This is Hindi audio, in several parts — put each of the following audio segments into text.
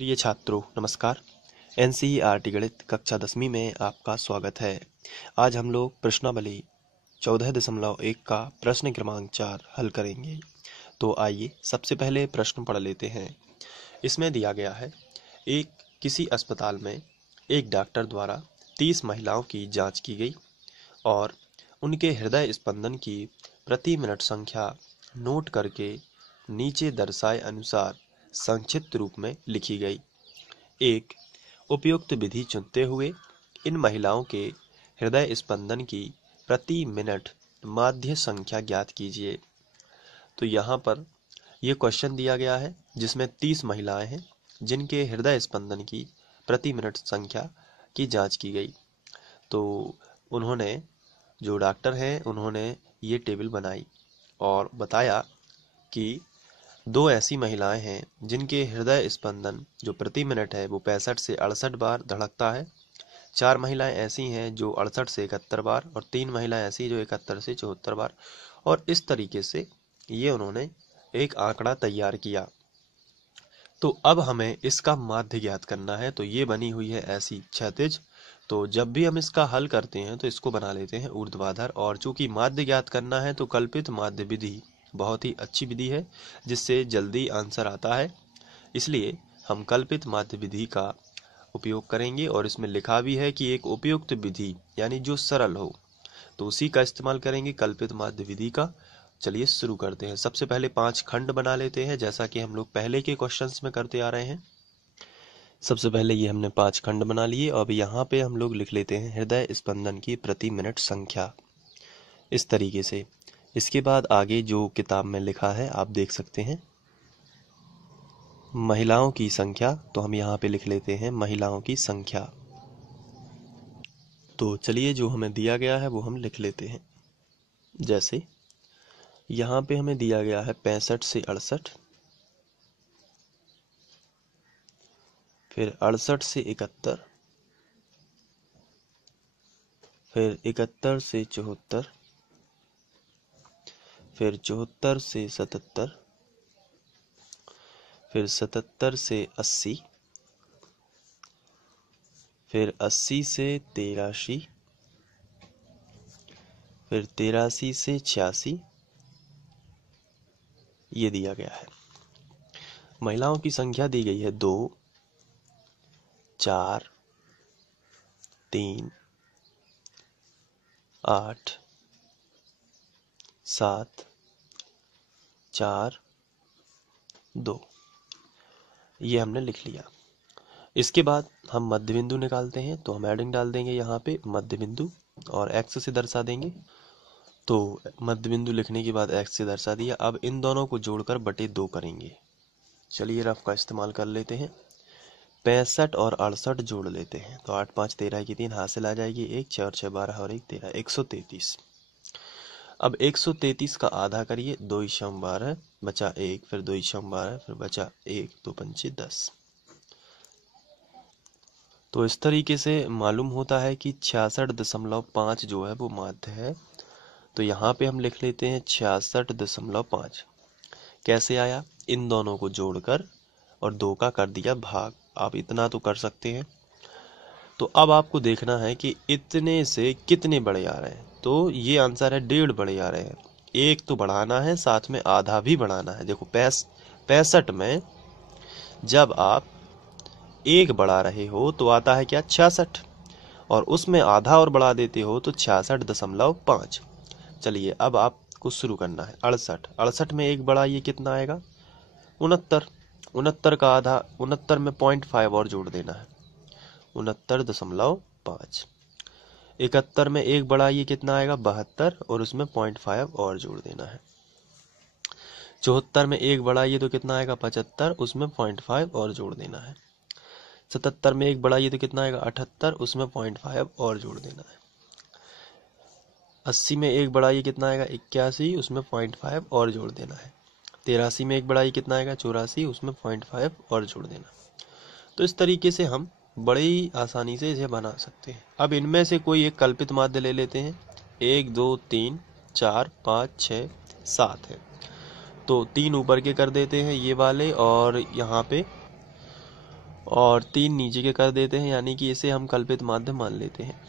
प्रिय छात्रों नमस्कार। एनसीईआरटी गणित कक्षा 10वीं में आपका स्वागत है। आज हम लोग प्रश्नावली 14.1 का प्रश्न क्रमांक 4 हल करेंगे। तो आइए सबसे पहले प्रश्न पढ़ लेते हैं। इसमें दिया गया है, किसी अस्पताल में एक डॉक्टर द्वारा 30 महिलाओं की जांच की गई और उनके हृदय स्पंदन की प्रति मिनट संख्या नोट करके नीचे दर्शाए अनुसार संक्षिप्त रूप में लिखी गई। एक उपयुक्त विधि चुनते हुए इन महिलाओं के हृदय स्पंदन की प्रति मिनट माध्य संख्या ज्ञात कीजिए। तो यहाँ पर यह क्वेश्चन दिया गया है जिसमें 30 महिलाएं हैं जिनके हृदय स्पंदन की प्रति मिनट संख्या की जांच की गई। तो उन्होंने जो डॉक्टर हैं उन्होंने ये टेबल बनाई और बताया कि 2 ऐसी महिलाएं हैं जिनके हृदय स्पंदन जो प्रति मिनट है वो 65 से 68 बार धड़कता है। 4 महिलाएं ऐसी हैं जो 68 से 71 बार और 3 महिलाएं ऐसी जो 71 से 74 बार। और इस तरीके से ये उन्होंने एक आंकड़ा तैयार किया। तो अब हमें इसका माध्य ज्ञात करना है। तो ये बनी हुई है ऐसी क्षैतिज। तो जब भी हम इसका हल करते हैं तो इसको बना लेते हैं ऊर्ध्वाधर। और चूंकि माध्य ज्ञात करना है तो कल्पित माध्य विधि बहुत ही अच्छी विधि है जिससे जल्दी आंसर आता है, इसलिए हम कल्पित माध्य विधि का उपयोग करेंगे। और इसमें लिखा भी है कि एक उपयुक्त विधि यानी जो सरल हो तो उसी का इस्तेमाल करेंगे, कल्पित माध्य विधि का। चलिए शुरू करते हैं। सबसे पहले 5 खंड बना लेते हैं जैसा कि हम लोग पहले के क्वेश्चंस में करते आ रहे हैं। सबसे पहले ये हमने 5 खंड बना लिए। अब यहाँ पे हम लोग लिख लेते हैं हृदय स्पंदन की प्रति मिनट संख्या इस तरीके से। इसके बाद आगे जो किताब में लिखा है आप देख सकते हैं महिलाओं की संख्या। तो हम यहाँ पे लिख लेते हैं महिलाओं की संख्या। तो चलिए जो हमें दिया गया है वो हम लिख लेते हैं। जैसे यहाँ पे हमें दिया गया है 65 से 68, फिर 68 से 71, फिर 71 से 74, फिर 74 से 77, फिर 77 से 80, फिर 80 से 83, फिर 83 से 86 ये दिया गया है। महिलाओं की संख्या दी गई है 2, 4, 3, 8, 7, 4, 2 ये हमने लिख लिया। इसके बाद हम मध्य बिंदु निकालते हैं। तो हम एडिंग डाल देंगे यहाँ पे मध्य बिंदु और x से दर्शा देंगे। तो मध्य बिंदु लिखने के बाद x से दर्शा दिया। अब इन दोनों को जोड़कर बटे 2 करेंगे। चलिए रफ का इस्तेमाल कर लेते हैं। 65 और 68 जोड़ लेते हैं। तो 8 5 13 की 3 हासिल आ जाएगी 1, 4 6 12 और 1 13, 133। अब 133 का आधा करिए, 2 × 12 बचा 1, फिर 2 × 12 फिर बचा 1, 2 पंचे 10। तो इस तरीके से मालूम होता है कि 66.5 जो है वो माध्य है। तो यहाँ पे हम लिख लेते हैं 66.5। कैसे आया? इन दोनों को जोड़कर और 2 का कर दिया भाग। आप इतना तो कर सकते हैं। तो अब आपको देखना है कि इतने से कितने बड़े आ रहे हैं। तो ये आंसर है 1.5 बड़े आ रहे हैं। एक तो बढ़ाना है, साथ में आधा भी बढ़ाना है। देखो 65 में जब आप एक बढ़ा रहे हो तो आता है क्या? 66। और उसमें आधा और बढ़ा देते हो तो 66.5। चलिए अब आपको शुरू करना है 68। 68 में एक बढ़ा ये कितना आएगा? 69। 69 का आधा, 69 में 0.5 और जोड़ देना है 69.5। 71 में एक बढ़ा ये कितना आएगा? 72 और उसमें 0.5 और जोड़ देना है। 74 में एक बढ़ा ये तो कितना आएगा? 75, उसमें 0.5 और जोड़ देना है। 77 में एक बढ़ाइए तो कितना आएगा? 78, उसमें 0.5 और जोड़ देना है। 80 में एक बढ़ाइए कितना आएगा? 81, उसमें 0.5 और जोड़ देना है। 83 में एक बढ़ाइए कितना आएगा? 84, उसमें 0.5 और जोड़ देना। तो इस तरीके से हम बड़ी आसानी से इसे बना सकते हैं। अब इनमें से कोई एक कल्पित माध्य ले लेते हैं। 1 2 3 4 5 6 7 है। तो 3 ऊपर के कर देते हैं ये वाले, और यहाँ पे और 3 नीचे के कर देते हैं, यानी कि इसे हम कल्पित माध्य मान लेते हैं।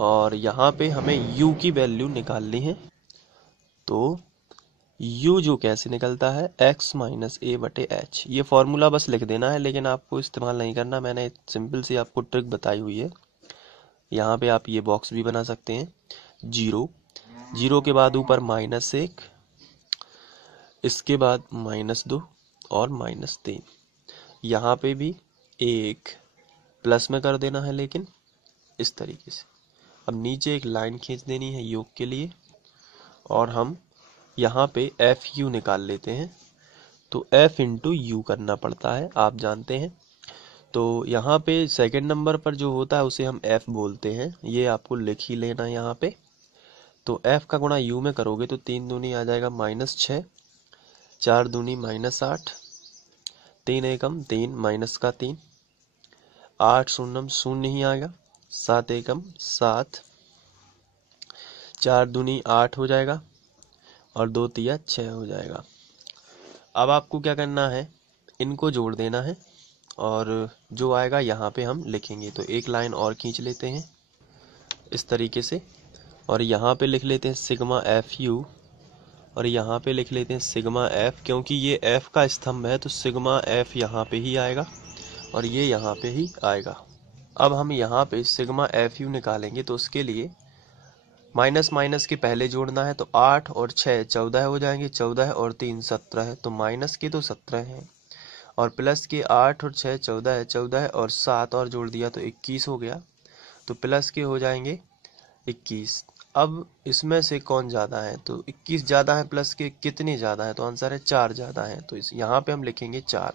और यहाँ पे हमें u की वैल्यू निकालनी है। तो u जो कैसे निकलता है, x माइनस ए बटे एच। ये फॉर्मूला बस लिख देना है, लेकिन आपको इस्तेमाल नहीं करना। मैंने सिंपल सी आपको ट्रिक बताई हुई है। यहाँ पे आप ये बॉक्स भी बना सकते हैं। 0, 0 के बाद ऊपर -1, इसके बाद -2 और -3। यहाँ पे भी 1 प्लस में कर देना है, लेकिन इस तरीके से। अब नीचे एक लाइन खींच देनी है योग के लिए, और हम यहाँ पे एफ यू निकाल लेते हैं। तो एफ इंटू यू करना पड़ता है, आप जानते हैं। तो यहाँ पे सेकंड नंबर पर जो होता है उसे हम एफ बोलते हैं, ये आपको लिख ही लेना है यहाँ पे। तो एफ का गुणा यू में करोगे तो 3 दूनी आ जाएगा -6, 4 दूनी -8, 3 एकम 3 माइनस का 3, 8 शून्यम शून्य ही आएगा, 7 एकम 7, 4 दूनी 8 हो जाएगा, और 2 तिया 6 हो जाएगा। अब आपको क्या करना है, इनको जोड़ देना है, और जो आएगा यहाँ पे हम लिखेंगे। तो एक लाइन और खींच लेते हैं इस तरीके से, और यहाँ पे लिख लेते हैं सिग्मा एफ यू, और यहाँ पे लिख लेते हैं सिग्मा एफ, क्योंकि ये एफ का स्तंभ है तो सिग्मा एफ यहाँ पे ही आएगा और ये यहाँ पे ही आएगा। अब हम यहाँ पे सिग्मा एफ यू निकालेंगे, तो उसके लिए माइनस माइनस के पहले जोड़ना है। तो 8 और 6 14 हो जाएंगे, 14 और 3 17 है, तो माइनस के तो 17 हैं, और प्लस के 8 और 6 14 है, 14 और 7 और जोड़ दिया तो 21 हो गया। तो प्लस के हो जाएंगे 21। अब इसमें से कौन ज़्यादा है, तो 21 ज़्यादा है, प्लस के कितने ज़्यादा है, तो आंसर है 4 ज़्यादा है। तो इस यहाँ पे हम लिखेंगे 4,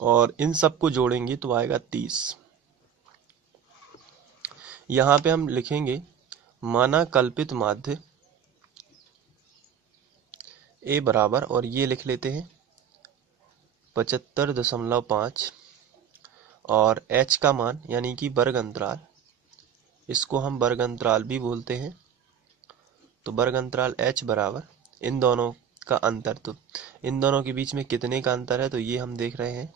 और इन सबको जोड़ेंगे तो आएगा 30। यहाँ पे हम लिखेंगे माना कल्पित माध्य ए बराबर, और ये लिख लेते हैं 75.5, और h का मान यानी कि वर्ग अंतराल, इसको हम वर्ग अंतराल भी बोलते हैं। तो वर्ग अंतराल h बराबर इन दोनों का अंतर, तो इन दोनों के बीच में कितने का अंतर है, तो ये हम देख रहे हैं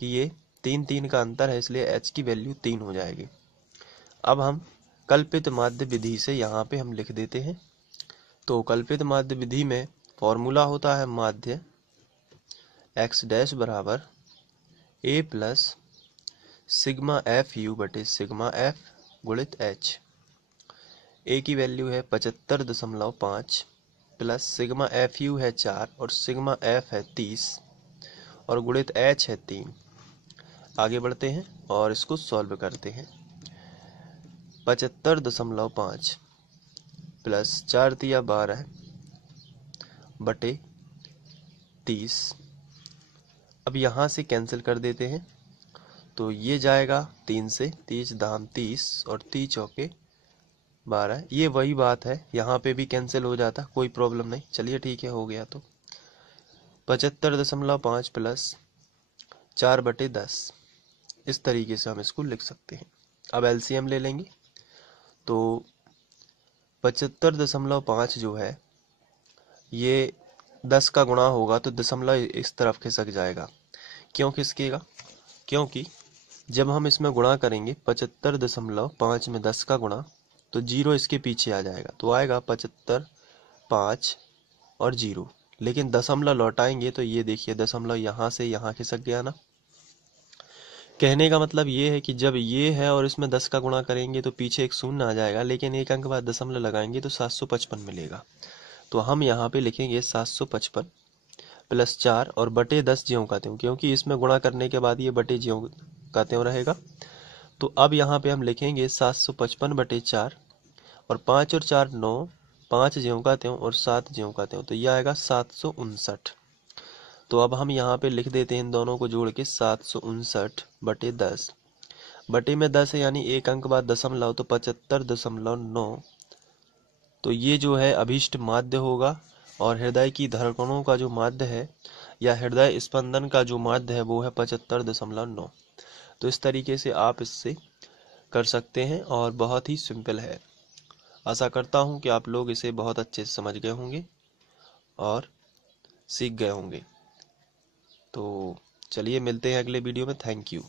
कि ये 3 3 का अंतर है, इसलिए h की वैल्यू 3 हो जाएगी। अब हम कल्पित माध्य विधि से यहाँ पे हम लिख देते हैं। तो कल्पित माध्य विधि में फॉर्मूला होता है माध्य x डैश बराबर a plus sigma F you बटे सिग्मा एफ गुणित h। a की वैल्यू है 75.5 प्लस सिग्मा एफ यू है 4 और सिग्मा एफ है 30 और गुणित h है 3। आगे बढ़ते हैं और इसको सॉल्व करते हैं। 75.5 प्लस 4 तिया 12 बटे 30। अब यहाँ से कैंसिल कर देते हैं, तो ये जाएगा 3 से, 30 दाम 30 और 30 चौके 12। ये वही बात है, यहाँ पे भी कैंसिल हो जाता, कोई प्रॉब्लम नहीं। चलिए ठीक है, हो गया। तो 75.5 प्लस 4/10, इस तरीके से हम इसको लिख सकते हैं। अब एलसीएम ले लेंगे, तो 75.5 जो है ये 10 का गुणा होगा तो दशमलव इस तरफ खिसक जाएगा। क्यों खिसकेगा, क्योंकि जब हम इसमें गुणा करेंगे 75.5 में 10 का गुणा, तो 0 इसके पीछे आ जाएगा, तो आएगा 75, 5 और 0। लेकिन दशमलव लौटाएंगे तो ये देखिए दशमलव यहाँ से यहाँ खिसक गया ना। कहने का मतलब ये है कि जब ये है और इसमें 10 का गुणा करेंगे तो पीछे एक शून्य आ जाएगा, लेकिन एक अंक बाद दशमलव लगाएंगे तो 755 मिलेगा। तो हम यहाँ पे लिखेंगे 755 प्लस 4 और बटे 10 ज्यों का त्यों, क्योंकि इसमें गुणा करने के बाद ये बटे ज्यों का त्यों रहेगा। तो अब यहाँ पे हम लिखेंगे 755 बटे 4, और 5 और 4 9, 5 ज्यों का त्यों और 7 ज्यों का त्यों, तो यह आएगा 759। तो अब हम यहाँ पे लिख देते हैं इन दोनों को जोड़ के 759 बटे 10, बटे में 10 है यानी एक अंक बाद दशमलव, तो 75.9। तो ये जो है अभीष्ट माध्य होगा, और हृदय की धड़कनों का जो माध्य है या हृदय स्पंदन का जो माध्य है वो है 75.9। तो इस तरीके से आप इससे कर सकते हैं, और बहुत ही सिंपल है। आशा करता हूँ कि आप लोग इसे बहुत अच्छे से समझ गए होंगे और सीख गए होंगे। तो चलिए मिलते हैं अगले वीडियो में। Thank you.